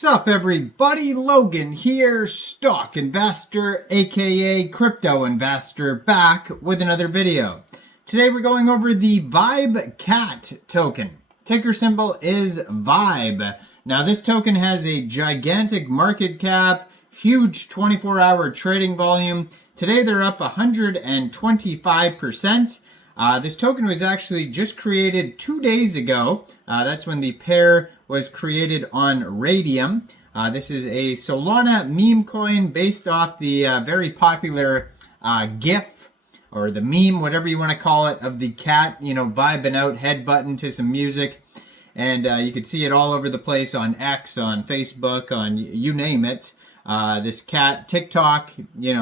Sup everybody, Logan here, stock investor aka crypto investor, back with another video. Today we're going over the Vibecat token. Ticker symbol is VIBE. Now this token has a gigantic market cap, huge 24-hour trading volume. Today they're up 125%. This token was actually just created 2 days ago. That's when the pair was created on Raydium. This is a Solana meme coin based off the very popular GIF, or the meme, whatever you want to call it, of the cat, vibing out, headbutting to some music. And you can see it all over the place on X, on Facebook, on you name it. This cat, TikTok,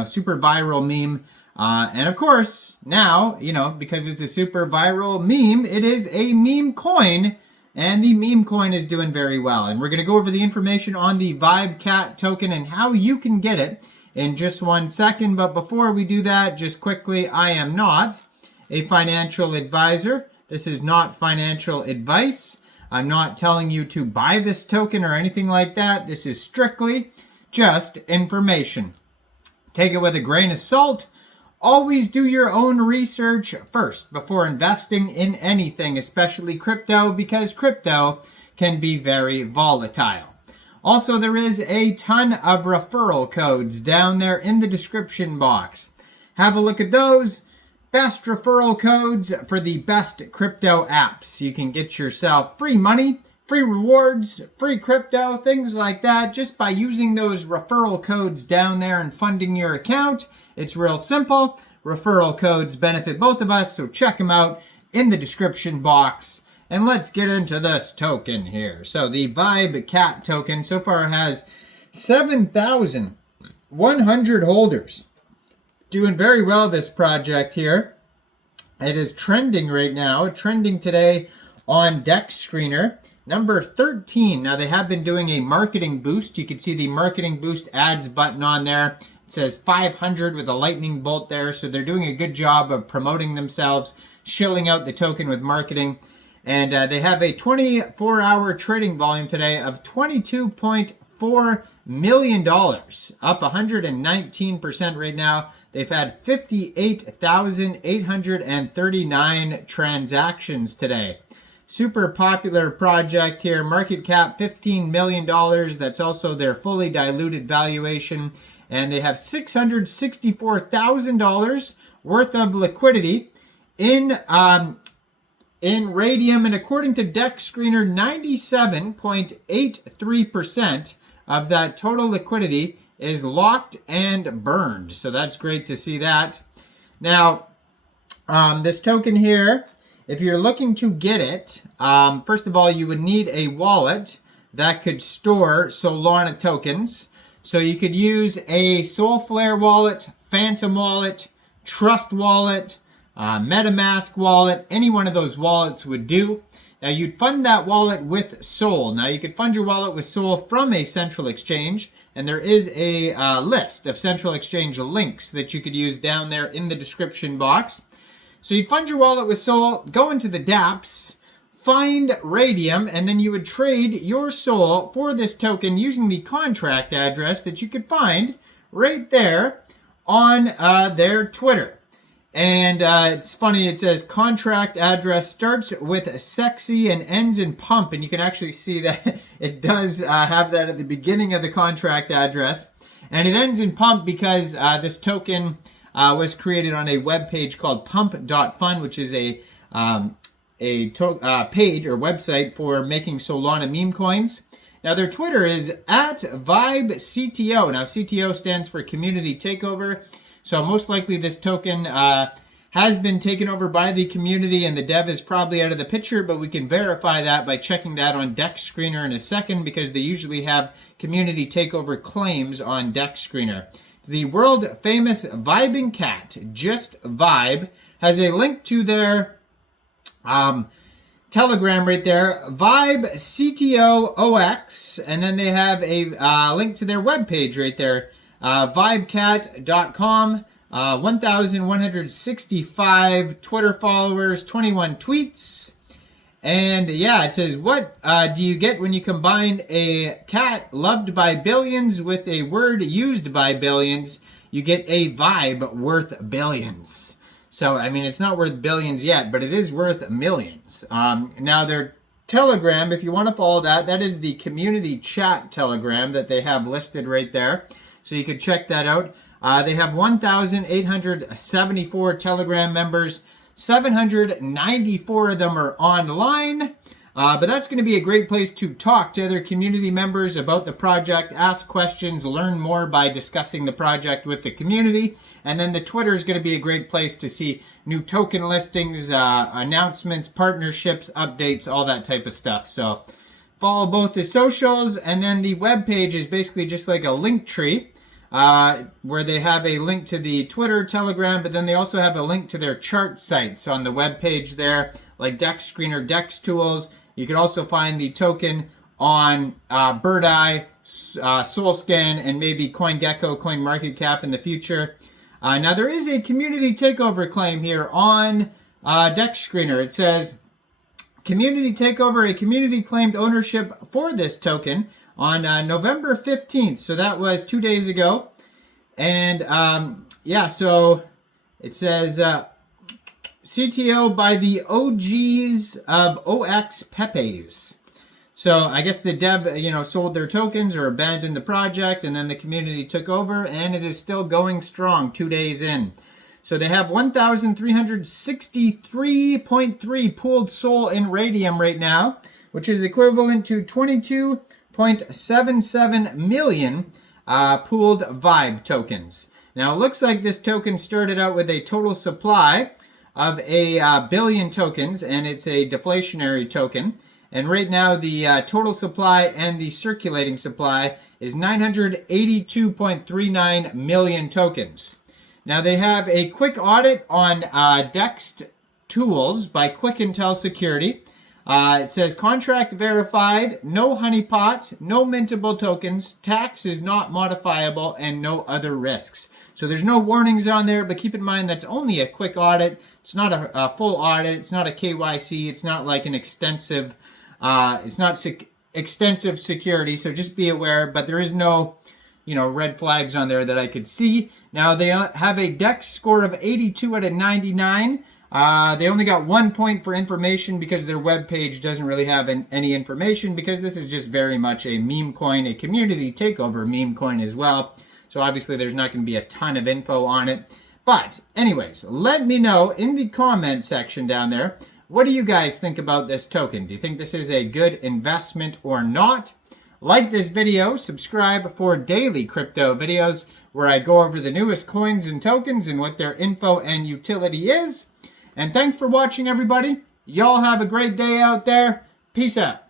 super viral meme. And of course, now, because it's a super viral meme, it is a meme coin, and the meme coin is doing very well. And we're going to go over the information on the Vibecat token and how you can get it in just 1 second. But before we do that, just quickly, I am not a financial advisor. This is not financial advice. I'm not telling you to buy this token or anything like that. This is strictly just information. Take it with a grain of salt. Always do your own research first before investing in anything, especially crypto, because crypto can be very volatile. Also, there is a ton of referral codes down there in the description box. Have a look at those. Best referral codes for the best crypto apps. You can get yourself free money, free rewards, free crypto, things like that, just by using those referral codes down there and funding your account. It's real simple. Referral codes benefit both of us, so check them out in the description box. And let's get into this token here. So the Vibecat token so far has 7,100 holders. Doing very well, this project here. It is trending right now, trending today on Deck Screener. Number 13. Now they have been doing a marketing boost. You can see the marketing boost ads button on there. It says 500 with a lightning bolt there. So they're doing a good job of promoting themselves, shilling out the token with marketing. And they have a 24-hour trading volume today of $22.4 million, up 119% right now. They've had 58,839 transactions today. Super popular project here. Market cap $15 million. That's also their fully diluted valuation. And they have $664,000 worth of liquidity in Raydium. And according to Deck Screener, 97.83% of that total liquidity is locked and burned. So that's great to see that. Now, this token here, if you're looking to get it, first of all, you would need a wallet that could store Solana tokens. So you could use a Solflare wallet, Phantom wallet, Trust wallet, MetaMask wallet. Any one of those wallets would do. Now you'd fund that wallet with Sol. Now you could fund your wallet with Sol from a central exchange, and there is a list of central exchange links that you could use down there in the description box. So you'd fund your wallet with Sol, go into the dApps, find Raydium, and then you would trade your Sol for this token using the contract address that you could find right there on their Twitter. And it's funny, it says contract address starts with sexy and ends in pump, and you can actually see that it does have that at the beginning of the contract address. And it ends in pump because this token was created on a web page called pump.fun, which is a page or website for making Solana meme coins. Now their Twitter is @VibeCTO. Now CTO stands for Community Takeover. So most likely this token has been taken over by the community, and the dev is probably out of the picture, but we can verify that by checking that on Deck Screener in a second, because they usually have community takeover claims on Deck Screener. The world famous Vibing Cat, Just Vibe, has a link to their Telegram right there, Vibe CTOOX, and then they have a link to their webpage right there, vibecat.com, 1,165 Twitter followers, 21 tweets, And yeah, it says, what do you get when you combine a cat loved by billions with a word used by billions? You get a vibe worth billions. So, I mean, it's not worth billions yet, but it is worth millions. Now, their Telegram, if you want to follow that, that is the community chat Telegram that they have listed right there. So you could check that out. They have 1,874 Telegram members. 794 of them are online. But that's going to be a great place to talk to other community members about the project, ask questions, learn more by discussing the project with the community. And then the Twitter is going to be a great place to see new token listings, announcements, partnerships, updates, all that type of stuff. So follow both the socials, and then the web page is basically just like a link tree. Where they have a link to the Twitter, Telegram, but then they also have a link to their chart sites on the web page there, like Dex Screener, Dex Tools. You can also find the token on Bird Eye, SolScan, and maybe CoinGecko, CoinMarketCap in the future. Now there is a community takeover claim here on Dex Screener. It says, community takeover, a community claimed ownership for this token on November 15th. So that was 2 days ago. And yeah, so it says CTO by the OGs of OX Pepes. So I guess the dev, sold their tokens or abandoned the project, and then the community took over, and it is still going strong 2 days in. So they have 1,363.3 pooled SOL in Raydium right now, which is equivalent to 22.77 million pooled Vibe tokens. Now it looks like this token started out with a total supply of a billion tokens, and it's a deflationary token. And right now the total supply and the circulating supply is 982.39 million tokens. Now they have a quick audit on Dex Tools by Quick Intel Security. It says contract verified, no honeypot, no mintable tokens, tax is not modifiable, and no other risks. So there's no warnings on there, but keep in mind that's only a quick audit. It's not a full audit. It's not a KYC. It's not like an extensive, extensive security. So just be aware, but there is no, red flags on there that I could see. Now they have a DEX score of 82 out of 99. They only got 1 point for information because their web page doesn't really have any information, because this is just very much a meme coin, a community takeover meme coin as well. So obviously there's not going to be a ton of info on it. But anyways, let me know in the comment section down there, what do you guys think about this token? Do you think this is a good investment or not? Like this video, subscribe for daily crypto videos where I go over the newest coins and tokens and what their info and utility is. And thanks for watching, everybody. Y'all have a great day out there. Peace out.